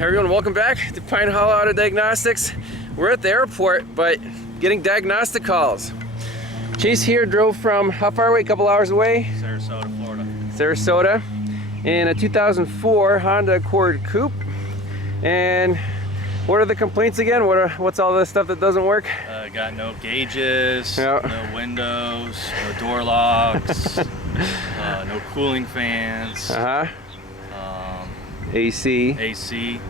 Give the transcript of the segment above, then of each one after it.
everyone, welcome back to Pine Hollow Auto Diagnostics. We're at the airport, but getting diagnostic calls. Chase here drove from, how far away? A couple hours away? Sarasota, Florida. Sarasota, in a 2004 Honda Accord Coupe. And what are the complaints again? What's all the stuff that doesn't work? Got no gauges, Yeah. no windows, no door locks, no cooling fans. AC. AC.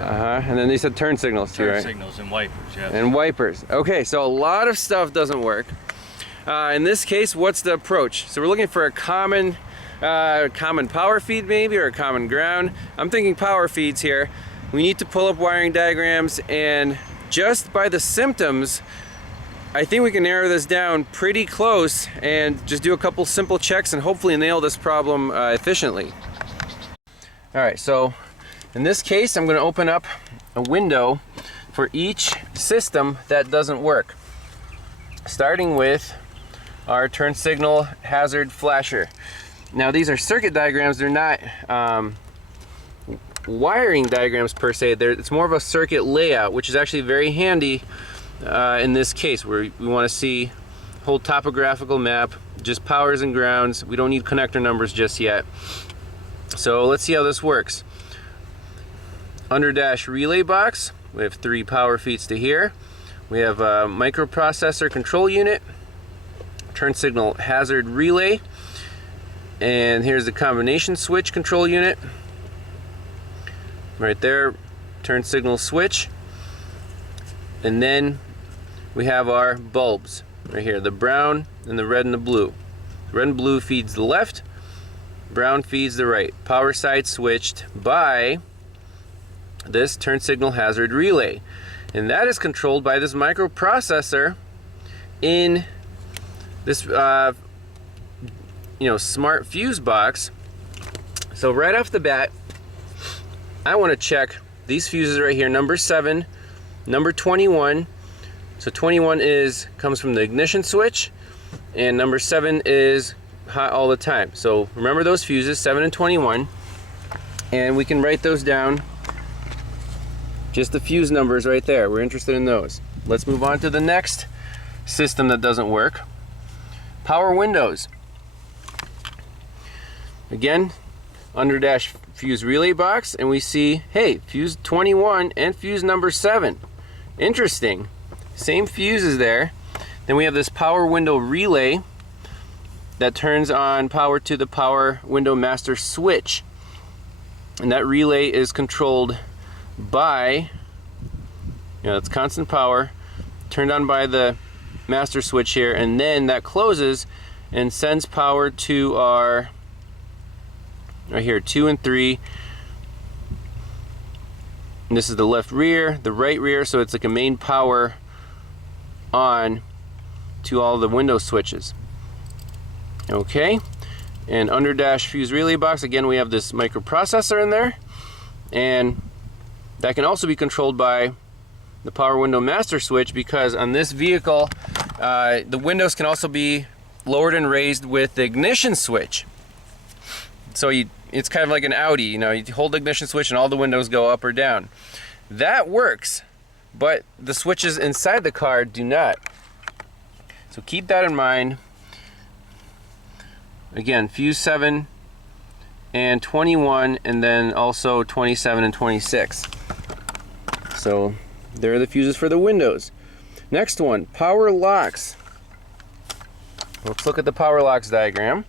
And then they said turn signals too, right? Turn signals and wipers, yeah. And wipers. Okay, so a lot of stuff doesn't work. In this case, what's the approach? So we're looking for a common power feed maybe, or a common ground. I'm thinking power feeds here. We need to pull up wiring diagrams, and just by the symptoms, I think we can narrow this down pretty close and just do a couple simple checks and hopefully nail this problem efficiently. All right, so in this case, I'm going to open up a window for each system that doesn't work, starting with our turn signal hazard flasher. Now these are circuit diagrams, they're not wiring diagrams per se. It's more of a circuit layout, which is actually very handy in this case where we want to see whole topographical map, just powers and grounds. We don't need connector numbers just yet. So let's see how this works. Under dash relay box, we have 3 power feeds to here. We have a microprocessor control unit, turn signal hazard relay, and here's the combination switch control unit. Right there, turn signal switch. And then we have our bulbs right here, the brown and the red and the blue. The red and blue feeds the left, brown feeds the right. Power side switched by this turn signal hazard relay, and that is controlled by this microprocessor in this smart fuse box. So right off the bat, I want to check these fuses right here, number 7, number 21. So 21 comes from the ignition switch, and number 7 is hot all the time. So remember those fuses, 7 and 21, and we can write those down. Just the fuse numbers right there. We're interested in those. Let's move on to the next system that doesn't work. Power windows. Again, under dash fuse relay box, and we see, hey, fuse 21 and fuse number 7. Interesting. Same fuses there. Then we have this power window relay that turns on power to the power window master switch, and that relay is controlled by, it's constant power, turned on by the master switch here, and then that closes and sends power to our, right here, 2 and 3. And this is the left rear, the right rear, so it's like a main power on to all the window switches. Okay, and under dash fuse relay box, again we have this microprocessor in there, and that can also be controlled by the power window master switch, because on this vehicle the windows can also be lowered and raised with the ignition switch. So it's kind of like an Audi, you hold the ignition switch and all the windows go up or down. That works, but the switches inside the car do not. So keep that in mind. Again, fuse 7 and 21, and then also 27 and 26. So there are the fuses for the windows. Next one, power locks. Let's look at the power locks diagram.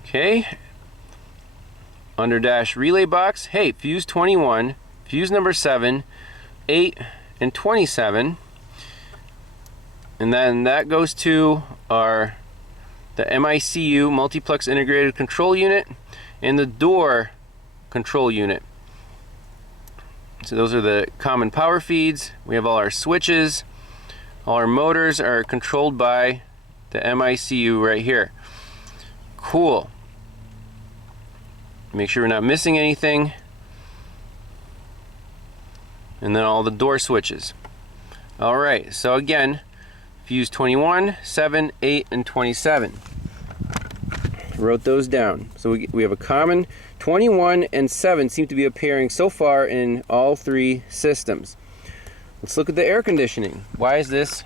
Okay, under dash relay box, hey, fuse 21, fuse number 7, 8, and 27. And then that goes to the MICU, multiplex integrated control unit, and the door control unit. So those are the common power feeds. We have all our switches. All our motors are controlled by the MICU right here. Cool. Make sure we're not missing anything. And then all the door switches. All right, so again, fuse 21, 7, 8, and 27. wrote those down. So we have a common 21 and 7 seem to be appearing so far in all three systems. Let's look at the air conditioning. Why is this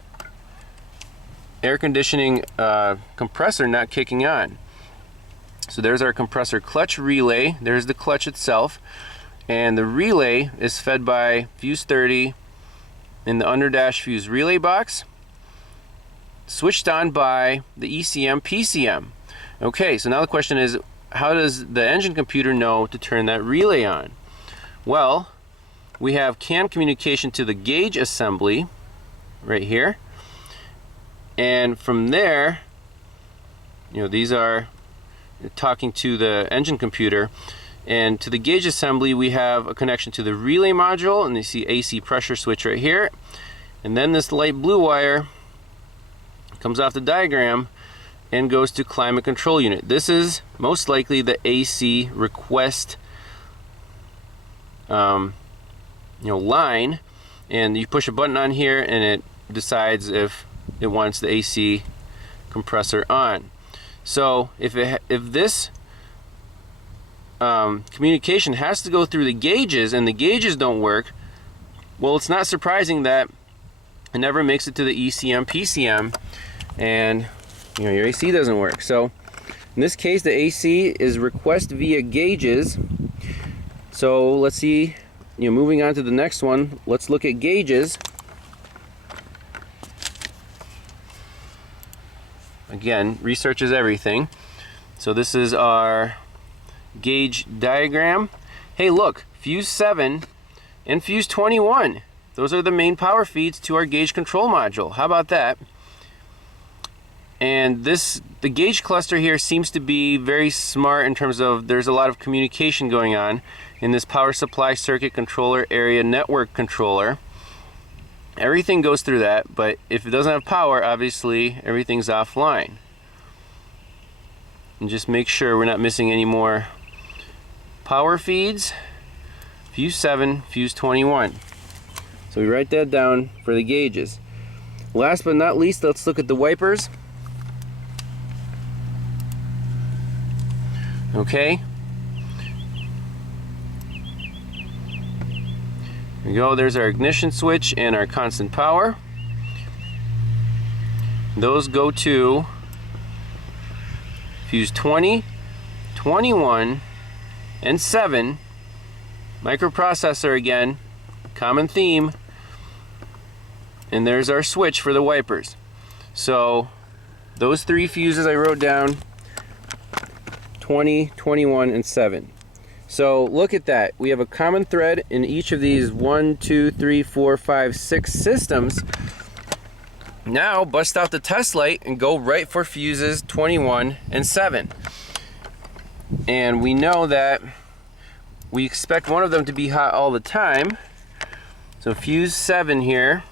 air conditioning compressor not kicking on? So there's our compressor clutch relay. There's the clutch itself. And the relay is fed by fuse 30 in the underdash fuse relay box, switched on by the ECM PCM. Okay, so now the question is, how does the engine computer know to turn that relay on? Well, we have CAN communication to the gauge assembly right here. And from there, these are talking to the engine computer. And to the gauge assembly, we have a connection to the relay module, and you see AC pressure switch right here. And then this light blue wire comes off the diagram and goes to climate control unit. This is most likely the AC request line, and you push a button on here and it decides if it wants the AC compressor on. So if this communication has to go through the gauges and the gauges don't work, well, it's not surprising that it never makes it to the ECM PCM and your AC doesn't work. So in this case, the AC is request via gauges. So let's see, moving on to the next one, let's look at gauges. Again, research is everything. So this is our gauge diagram. Hey, look, fuse 7 and fuse 21. Those are the main power feeds to our gauge control module. How about that? And the gauge cluster here seems to be very smart in terms of there's a lot of communication going on in this power supply circuit controller area network controller. Everything goes through that, but if it doesn't have power, obviously everything's offline. And just make sure we're not missing any more power feeds. Fuse 7, fuse 21. So we write that down for the gauges. Last but not least, let's look at the wipers. Okay. There we go, there's our ignition switch and our constant power. Those go to fuse 20, 21, and 7. Microprocessor again, common theme. And there's our switch for the wipers. So those three fuses I wrote down, 20, 21, and 7. So look at that. We have a common thread in each of these 1, 2, 3, 4, 5, 6 systems. Now bust out the test light and go right for fuses 21 and 7. And we know that we expect one of them to be hot all the time. So fuse 7 here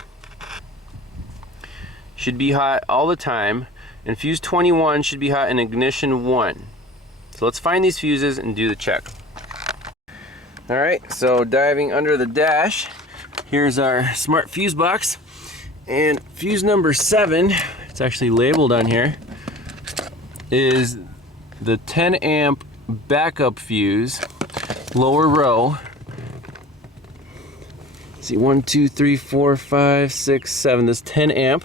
should be hot all the time, and fuse 21 should be hot in ignition 1. So let's find these fuses and do the check. Alright, so diving under the dash, here's our smart fuse box, and fuse number 7, it's actually labeled on here, is the 10 amp backup fuse, lower row. Let's see, 1, 2, 3, 4, 5, 6, 7, this 10 amp,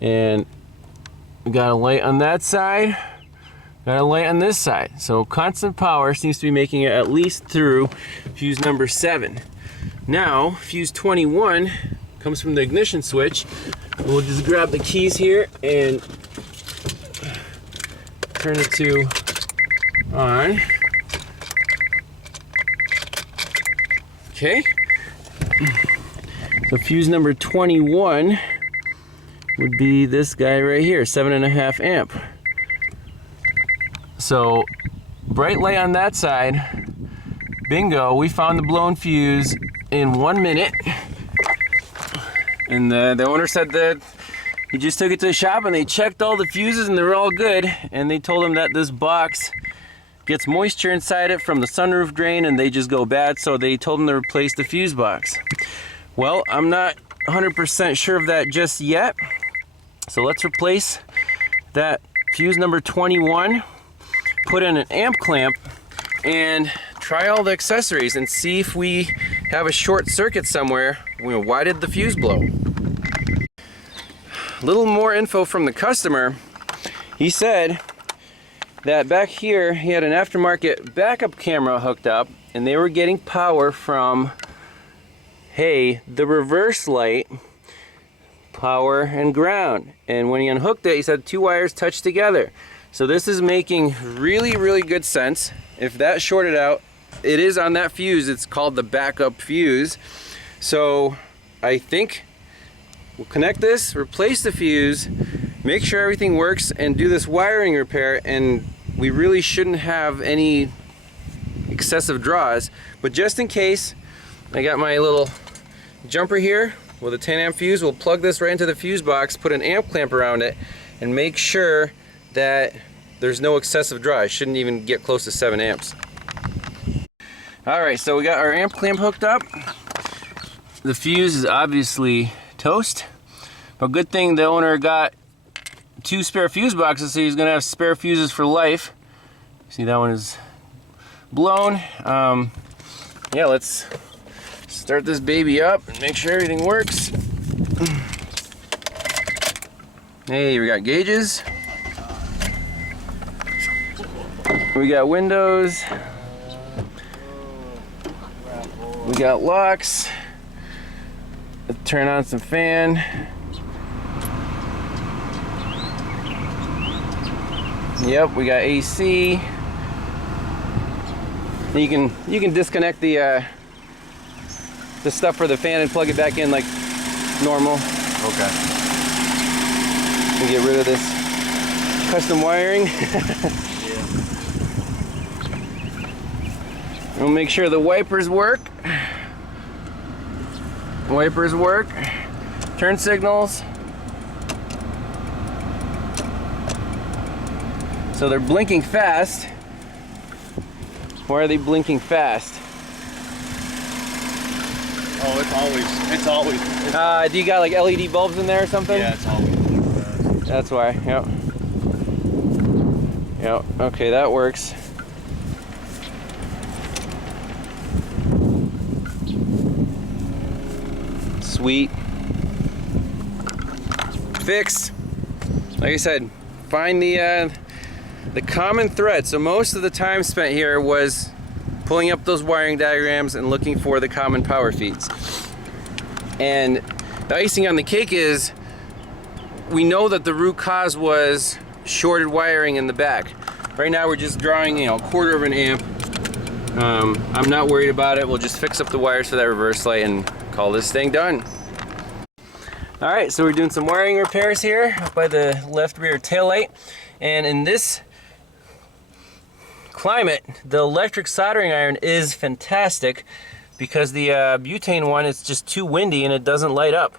and we got a light on that side, got a light on this side. So constant power seems to be making it at least through fuse number 7. Now, fuse 21 comes from the ignition switch. We'll just grab the keys here and turn it to on. Okay. So fuse number 21 would be this guy right here, 7.5 amp. So bright light on that side, bingo, we found the blown fuse in 1 minute. And the owner said that he just took it to the shop and they checked all the fuses and they were all good, and they told him that this box gets moisture inside it from the sunroof drain and they just go bad, so they told him to replace the fuse box. Well, I'm not 100% sure of that just yet, so let's replace that fuse number 21 put in an amp clamp and try all the accessories and see if we have a short circuit somewhere. Why did the fuse blow? A little more info from the customer. He said that back here he had an aftermarket backup camera hooked up and they were getting power from, hey, the reverse light, power and ground. And when he unhooked it, he said 2 wires touched together. So this is making really good sense. If that shorted out, it is on that fuse. It's called the backup fuse. So I think we'll connect this, replace the fuse, make sure everything works, and do this wiring repair, and we really shouldn't have any excessive draws. But just in case, I got my little jumper here with a 10 amp fuse. We'll plug this right into the fuse box, put an amp clamp around it, and make sure that there's no excessive draw. It shouldn't even get close to 7 amps. Alright, so we got our amp clamp hooked up. The fuse is obviously toast, but good thing the owner got 2 spare fuse boxes, so he's gonna have spare fuses for life. See, that one is blown. Yeah, let's start this baby up and make sure everything works. Hey, we got gauges. We got windows. We got locks. Let's turn on some fan. Yep, we got AC. You can disconnect the stuff for the fan and plug it back in like normal. Okay. And get rid of this custom wiring. Yeah. We'll make sure the wipers work. Wipers work. Turn signals. So they're blinking fast. Why are they blinking fast? Oh, it's always. Do you got like LED bulbs in there or something? Yeah, it's always fast. That's why, yep. Yep, okay, that works. Sweet. Fix. Like I said, find the common thread. So most of the time spent here was pulling up those wiring diagrams and looking for the common power feeds. And the icing on the cake is we know that the root cause was shorted wiring in the back. Right now we're just drawing, a 1/4 of an amp. I'm not worried about it. We'll just fix up the wires for that reverse light and call this thing done. All right, so we're doing some wiring repairs here by the left rear taillight. And in this climate, the electric soldering iron is fantastic because the butane one, it's just too windy and it doesn't light up.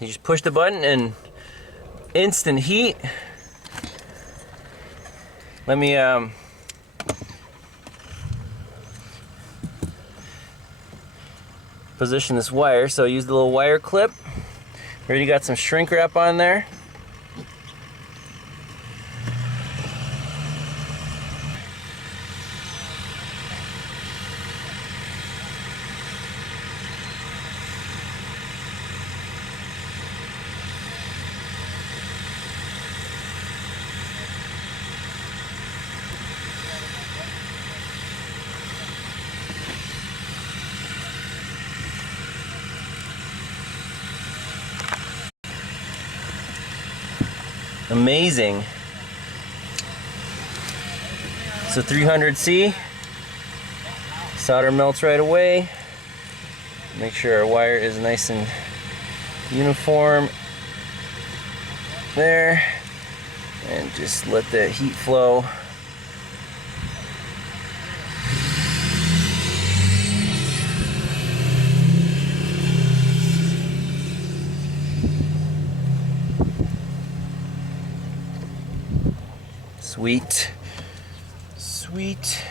You just push the button and instant heat. Let me position this wire. So use the little wire clip. Already got some shrink wrap on there. Amazing. So 300C, solder melts right away. Make sure our wire is nice and uniform there, and just let that heat flow. Sweet, sweet.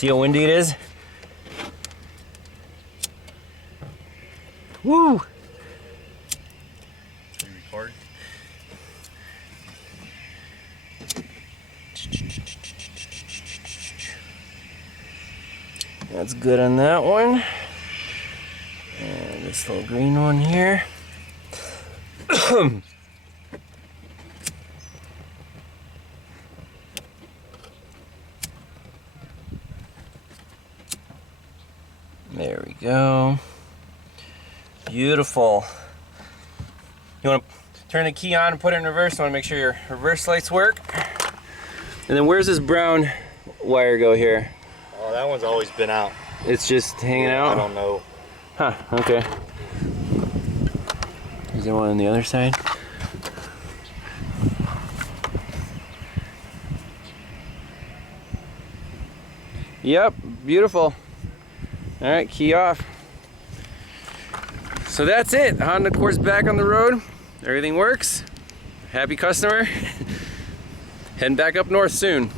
See how windy it is? Woo! Can you record? That's good on that one. And this little green one here. There we go. Beautiful. You want to turn the key on and put it in reverse. I want to make sure your reverse lights work. And then where's this brown wire go here? Oh, that one's always been out. It's just hanging out? I don't know. Huh, okay. Is there one on the other side? Yep, beautiful. All right, key off. So that's it. Honda Accord's back on the road. Everything works. Happy customer. Heading back up north soon.